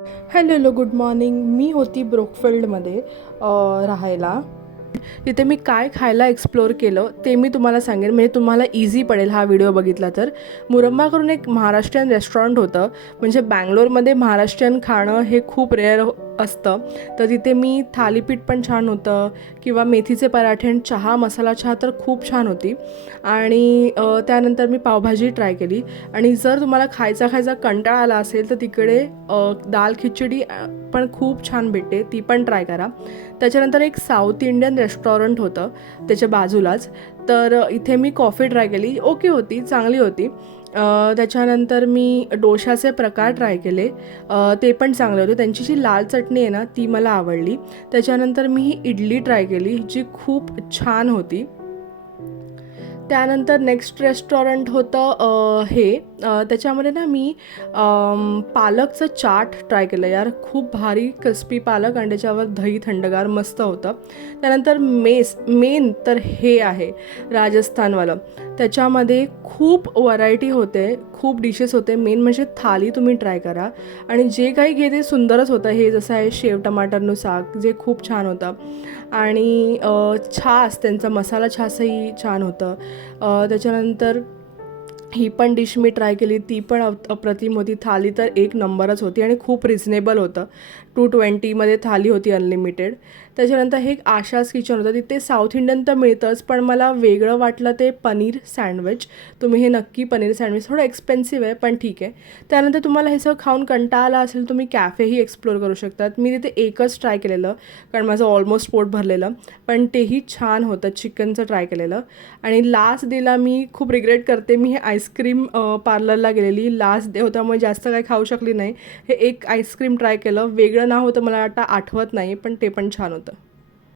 Hello hello good morning मी होती ब्रोकफिल्डमध्ये राहायला. तिथे मी काय खायला एक्सप्लोअर केलं ते मी तुम्हाला सांगेन. म्हणजे तुम्हाला इझी पडेल हा व्हिडिओ बघितला तर. मुरंबा करून एक महाराष्ट्रीयन रेस्टॉरंट होतं. म्हणजे बँगलोरमध्ये महाराष्ट्रीयन खाणं हे खूप रेअर असतं. तर तिथे मी थालीपीठ पण छान होतं किंवा मेथीचे पराठे आणि चहा मसाला चहा तर खूप छान होती. आणि त्यानंतर मी पावभाजी ट्राय केली. आणि जर तुम्हाला खायचा खायचा कंटाळा आला असेल तर तिकडे दाल खिचडी पण खूप छान भेटते. ती पण ट्राय करा. त्याच्यानंतर एक साऊथ इंडियन रेस्टॉरंट होतं त्याच्या बाजूलाच. तर इथे मी कॉफी ट्राय केली. ओके होती चांगली होती. त्याच्यानंतर मी डोशाचे प्रकार ट्राय केले. ते पण चांगले होते. त्यांची जी लाल चटणी आहे ना ती मला आवडली. त्याच्यानंतर मी ही इडली ट्राय केली जी खूप छान होती. त्यानंतर नेक्स्ट रेस्टॉरंट होतं हे. त्याच्यामध्ये ना मी पालकचं चाट ट्राय केलं यार. खूप भारी क्रिस्पी पालक आणि त्याच्यावर दही थंडगार मस्त होतं. त्यानंतर मेस मेन तर हे आहे राजस्थानवालं. त्याच्यामध्ये खूप व्हरायटी होते खूप डिशेस होते. मेन म्हणजे थाली तुम्ही ट्राय करा. आणि जे काही घे ते सुंदरच होतं. हे जसं आहे शेव टमाटरનું शाक जे खूप छान होतं. आणि छास त्यांचा मसाला छासही छान होतं. त्याच्यानंतर ही पण डिश मी ट्राय केली ती पण अप- अप्रतिम होती. थाली तर एक नंबरच होती आणि खूप रिझनेबल होतं. टू ट्वेंटीमध्ये थाली होती अनलिमिटेड. त्याच्यानंतर हे एक आशास किचन होतं. तिथे साऊथ इंडियन तर मिळतंच पण मला वेगळं वाटलं ते पनीर सँडविच. तुम्ही हे नक्की पनीर सँडविच थोडं एक्सपेन्सिव्ह आहे पण ठीक आहे. त्यानंतर तुम्हाला हे सगळं खाऊन कंटाळा आला असेल तुम्ही कॅफेही एक्सप्लोर करू शकतात. मी तिथे एकच ट्राय केलेलं कारण माझं ऑलमोस्ट पोट भरलेलं. पण तेही छान होतं चिकनचं ट्राय केलेलं. आणि लास्ट डेला मी खूप रिग्रेट करते मी हे आईस्क्रीम पार्लरला गेलेली. लास्ट डे होता मग जास्त काही खाऊ शकली नाही. हे एक आईस्क्रीम ट्राय केलं. वेगळं नाव होतं मला आता आठवत नाही पण ते पण छान होतं.